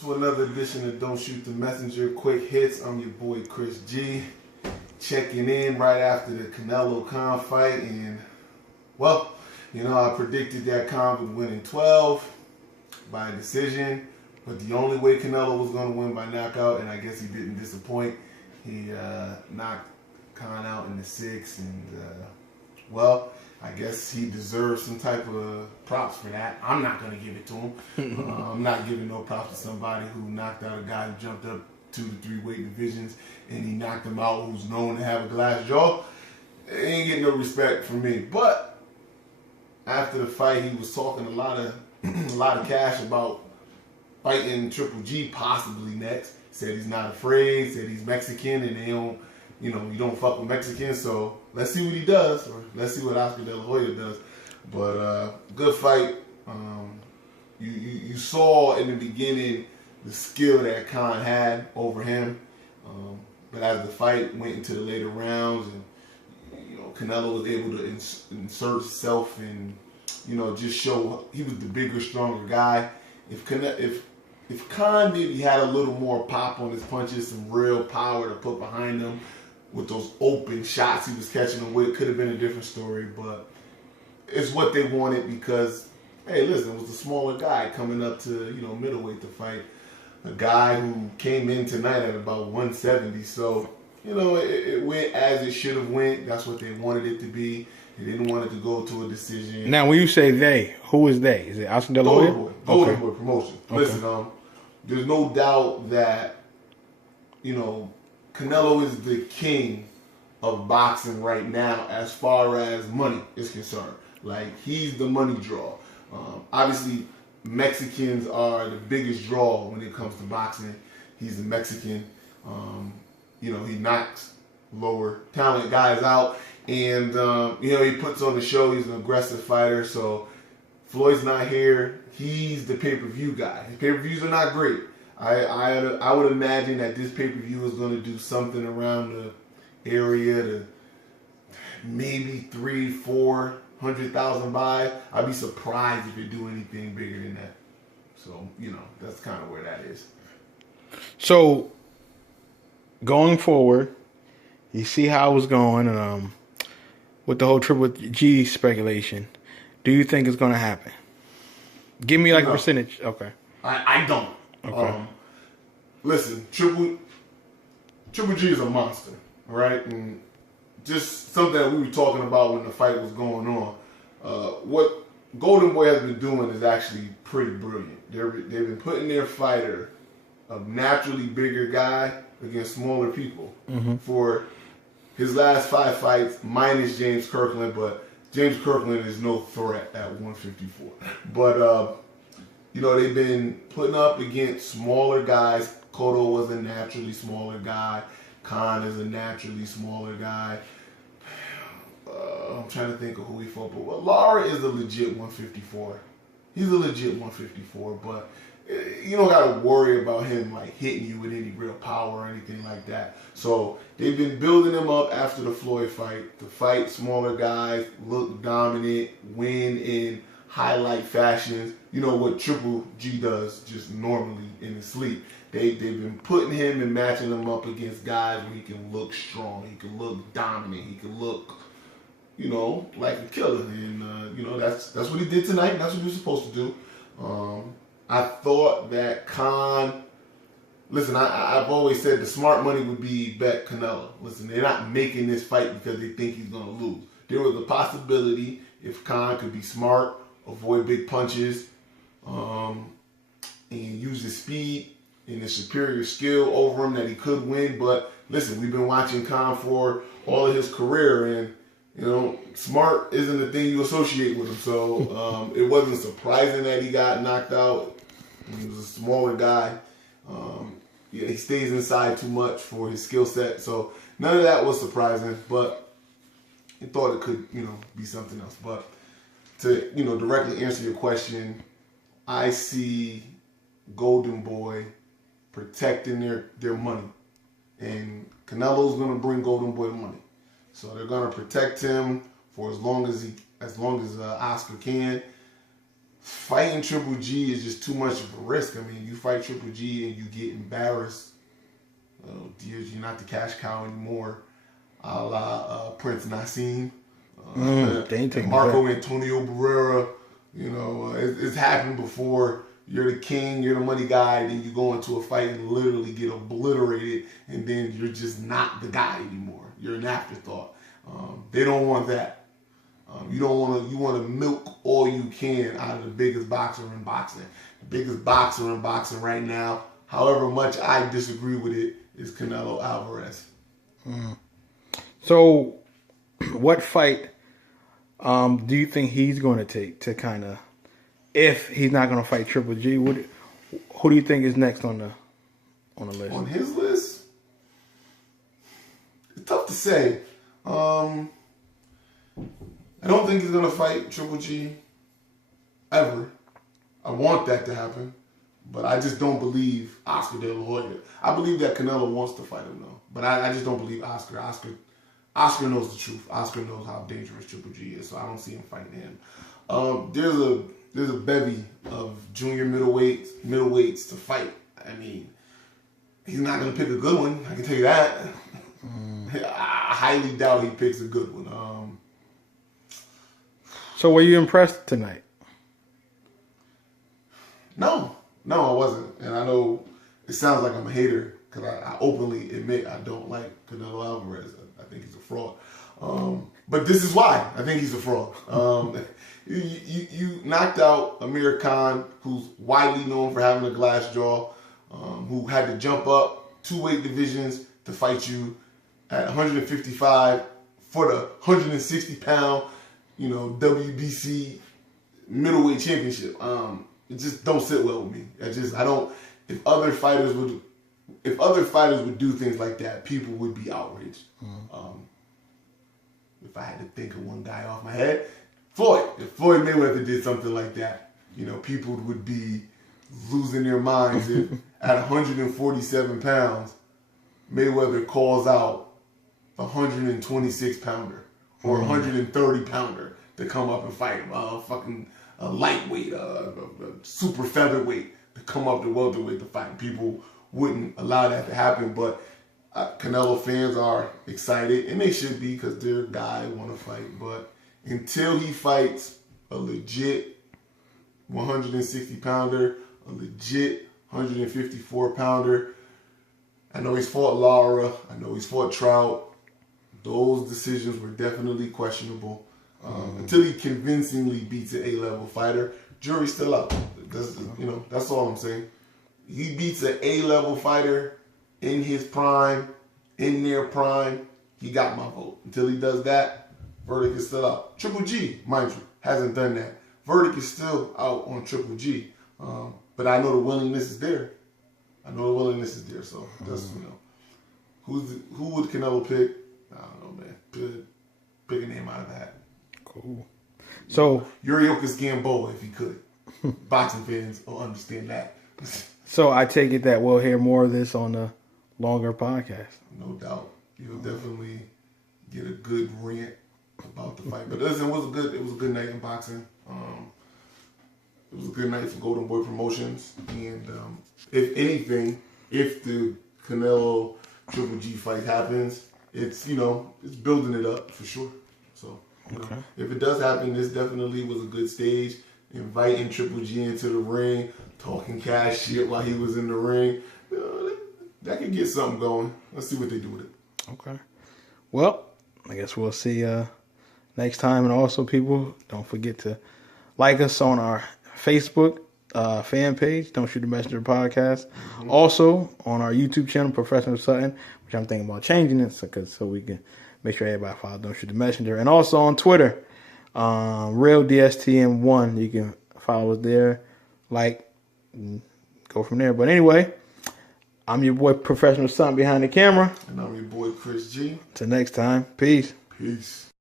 To another edition of Don't Shoot the Messenger, Quick Hits. I'm your boy Chris G, checking in right after the Canelo Khan fight, and well, I predicted that Khan would win in 12 by decision, but the only way Canelo was going to win by knockout, and I guess he didn't disappoint. He knocked Khan out in the sixth, and well, I guess he deserves some type of props for that. I'm not going to give it to him. I'm not giving no props to somebody who knocked out a guy who jumped up 2 to 3 weight divisions and he knocked him out, who's known to have a glass jaw. He ain't getting no respect from me. But after the fight, he was talking a lot of cash about fighting Triple G possibly next. Said he's not afraid. Said he's Mexican and they don't. You don't fuck with Mexicans, so let's see what he does, or let's see what Oscar De La Hoya does. But good fight. You saw in the beginning the skill that Khan had over him, but as the fight went into the later rounds, and Canelo was able to insert himself and just show he was the bigger, stronger guy. If Khan maybe had a little more pop on his punches, some real power to put behind him, with those open shots he was catching them with, could have been a different story, but it's what they wanted because, hey, listen, it was a smaller guy coming up to, middleweight to fight a guy who came in tonight at about 170. So, it went as it should have went. That's what they wanted it to be. They didn't want it to go to a decision. Now, when you say they, who is they? Is it Oscar De La Hoya? Golden Boy Promotion. Okay. Listen, there's no doubt that, Canelo is the king of boxing right now as far as money is concerned. Like, he's the money draw. Obviously, Mexicans are the biggest draw when it comes to boxing. He's a Mexican. He knocks lower talent guys out. And, he puts on the show. He's an aggressive fighter. So, Floyd's not here. He's the pay-per-view guy. His pay-per-views are not great. I would imagine that this pay-per-view is going to do something around the area to maybe 300,000-400,000 buys. I'd be surprised if it do anything bigger than that. So, that's kind of where that is. So, going forward, you see how it was going with the whole Triple G speculation. Do you think it's going to happen? Give me a percentage. Okay. I don't. Okay. Listen, Triple G is a monster, right? And just something that we were talking about when the fight was going on. What Golden Boy has been doing is actually pretty brilliant. They've been putting their fighter, a naturally bigger guy, against smaller people for his last 5 fights, minus James Kirkland, but James Kirkland is no threat at 154. But they've been putting up against smaller guys. Cotto was a naturally smaller guy. Khan is a naturally smaller guy. I'm trying to think of who he fought. But Lara is a legit 154. He's a legit 154, but you don't got to worry about him like hitting you with any real power or anything like that. So they've been building him up after the Floyd fight to fight smaller guys, look dominant, win in highlight fashions. You know what Triple G does just normally in his sleep. They've been putting him and matching him up against guys where he can look strong, he can look dominant, he can look, like a killer. And that's what he did tonight. That's what he was supposed to do. I thought that Khan. Listen, I've always said the smart money would be bet Canelo. Listen, they're not making this fight because they think he's going to lose. There was a possibility if Khan could be smart, avoid big punches, and use his speed and his superior skill over him, that he could win. But listen, we've been watching Khan for all of his career, and smart isn't the thing you associate with him. So it wasn't surprising that he got knocked out. He was a smaller guy. He stays inside too much for his skill set. So none of that was surprising, but I thought it could, be something else. But to, directly answer your question, I see Golden Boy protecting their money. And Canelo's going to bring Golden Boy money. So they're going to protect him for as long as Oscar can. fighting Triple G is just too much of a risk. I mean, you fight Triple G and you get embarrassed. You're not the cash cow anymore. A la Prince Nassim. Marco Antonio Barrera. You know, it's happened before. You're the king, you're the money guy, then you go into a fight and literally get obliterated, and then you're just not the guy anymore. You're an afterthought. They don't want that. You want to milk all you can out of the biggest boxer in boxing. The biggest boxer in boxing right now, however much I disagree with it, is Canelo Alvarez. So, what fight do you think he's going to take to kind of, if he's not going to fight Triple G, who do you think is next on the list? On his list, it's tough to say. I don't think he's going to fight Triple G ever. I want that to happen, but I just don't believe Oscar De La Hoya. I believe that Canelo wants to fight him though, but I just don't believe Oscar. Oscar knows the truth. Oscar knows how dangerous Triple G is, so I don't see him fighting him. There's a bevy of junior middleweights to fight. I mean, he's not going to pick a good one. I can tell you that. I highly doubt he picks a good one. So were you impressed tonight? No, I wasn't. And I know it sounds like I'm a hater because I openly admit I don't like Canelo Alvarez. I think he's a fraud. But this is why I think he's a fraud. You knocked out Amir Khan, who's widely known for having a glass jaw, who had to jump up 2 weight divisions to fight you at 155 for the 160-pound, WBC middleweight championship. It just don't sit well with me. I don't. If other fighters would do things like that, people would be outraged. If I had to think of one guy off my head, Floyd. If Floyd Mayweather did something like that, people would be losing their minds if at 147 pounds, Mayweather calls out a 126-pounder or 130-pounder to come up and fight him. A lightweight, a super featherweight to come up to welterweight to fight him. People wouldn't allow that to happen, but Canelo fans are excited, and they should be because their guy want to fight. But until he fights a legit 160-pounder, a legit 154-pounder, I know he's fought Lara, I know he's fought Trout. Those decisions were definitely questionable. Until he convincingly beats an A-level fighter, jury's still out. That's all I'm saying. He beats an A-level fighter in his prime, in their prime, he got my vote. Until he does that, verdict is still out. Triple G, mind you, hasn't done that. Verdict is still out on Triple G. But I know the willingness is there. So that's, who would Canelo pick? I don't know, man. Pick a name out of that. Cool. So Yuriorkis Gamboa, if he could. Boxing fans will understand that. So I take it that we'll hear more of this on the longer podcast. No doubt. You'll definitely get a good rant about the fight. But listen, it was a good night in boxing. It was a good night for Golden Boy Promotions. And if anything, if the Canelo Triple G fight happens, it's building it up for sure. So if it does happen, this definitely was a good stage. Inviting Triple G into the ring, talking cash shit while he was in the ring. That could get something going. Let's see what they do with it. Okay. Well, I guess we'll see next time. And also, people, don't forget to like us on our Facebook fan page, Don't Shoot the Messenger Podcast. Mm-hmm. Also, on our YouTube channel, Professional Sutton, which I'm thinking about changing it so we can make sure everybody follow Don't Shoot the Messenger. And also on Twitter, Real DSTM1. You can follow us there, go from there. But anyway, I'm your boy, Professional Sutton, behind the camera. And I'm your boy, Chris G. Till next time, peace. Peace.